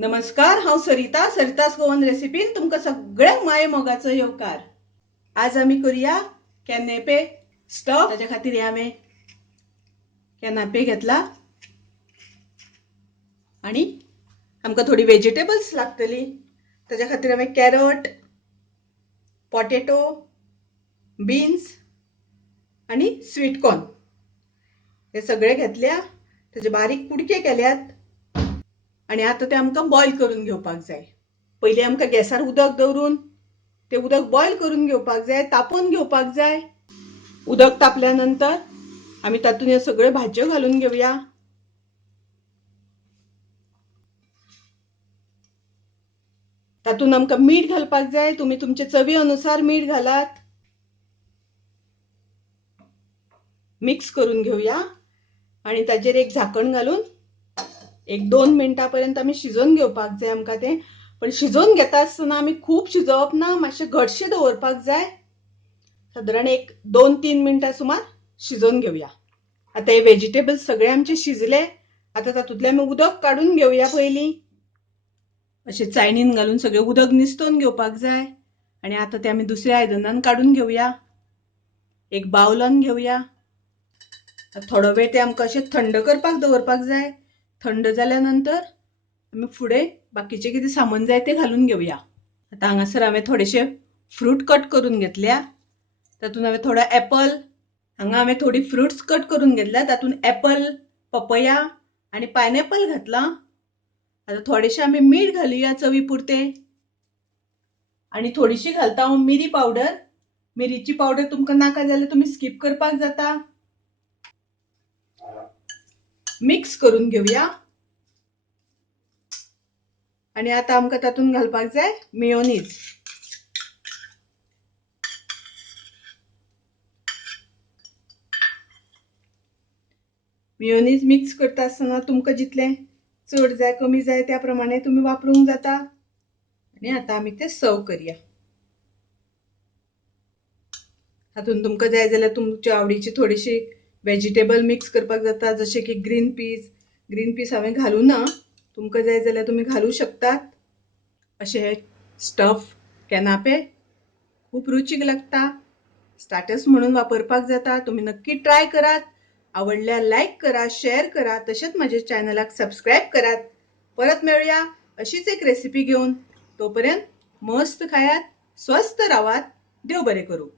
नमस्कार, हांव सरितास गोवन रेसिपीन तुमकां सगळ्यांक माये मोगाचो येवकार। आज आमी करूया केन्नेपे स्टफ। ताच्या खातीर हांवें केन्नापे घेतला आनी आमकां थोडी वेजिटेबल्स लागतली। ताच्या खातीर हांवें कॅरट, पोटेटो, बीन्स आनी स्वीट कॉर्न हे सगळे घेतल्या। ताचे बारीक कुडके केल्यात आणि आता ते आमकां बॉईल करून घेवपाक जाय। पयलीं आमकां गॅसार उदक दवरून ते उदक बॉईल करून घेवपाक जाय, तापोवन घेवपाक जाय। उदक तापल्या नंतर आमी तातूंत ह्यो सगळ्यो भाजयो घालून घेवया। तातूंत आमकां मीठ घालपाक जाय, तुमी तुमचे चवी अनुसार मीठ घालात। मिक्स करून घेवया आणि ताचेर एक झाकण घालून एक 2 मिनटां पर्यंत आमी शिजोवन घेवपाक जाय। आमकां ते पण शिजोवन घेता आसतना आमी खूब शिजोवप ना, मातशें घटशें दवरपाक जाय। सादारण एक 2-3 मिनटां सुमार शिजोवन घेवया। आता हे वेजिटेबल्स सगळे आमचे शिजले। आता तातूंतले आमी उदक काढून घेवया। पयलीं अशें चाळणीन घालून सगळें उदक निसतोवन घेवपाक जाय आणि आता ते आमी दुसऱ्या आयदनान काढून घेवया। एक बाउलान घेवया। थोडो वेळ ते आमकां अशें थंड करपाक दवरपाक जाय। थंड जाल्या नंतर आमी फुडें बाकीचें कितें सामान जाय तें घालून घेवया। आता हांगासर हांवें थोडेशे फ्रूट कट करून घेतल्या। तातूंत हांवें थोडो एप्पल, हांगा हांवें थोडी फ्रुट्स कट करून घेतल्या। तातूंत एप्पल, पपया आनी पायनएप्पल घातला। आता थोडेशें आमी मीठ घालुया चवी पुरतें आनी थोडीशी घालता हांव मिरी पावडर। मिरीची पावडर तुमकां नाका जाल्यार तुमी स्कीप करपाक जाता। मिक्स करून घेवया आणि आता आमकां तातूंत घालपाक जाय मेयोनीज। मेयोनीज मिक्स करता आसतना तुमकां जितलें चड जाय कमी जाय त्या प्रमाणे तुमी वापरूंक जाता। आणि आता आमी ते सर्व करया। हातूंत तुमकां जाय जाल्यार तुमच्या आवडीची थोडीशी वेजिटेबल मिक्स करपाक जाता, जशें की ग्रीन पीस हांवें घालूना, तुमकां जाय जाल्यार तुमी घालूं शकतात। अशें स्टफ केनापे खूब रुचीक लागता। स्टार्टर्स म्हणून वापरपाक जाता। तुमी नक्की ट्राय करात। आवडल्यार लायक करा, शेअर करा, तशेंच माझ्या चॅनलाक सबस्क्राईब करात। परत मेळुया अशीच एक रेसिपी घेऊन। तोपर्यंत मस्त खायात, स्वस्थ रावात, देव बरें करूं।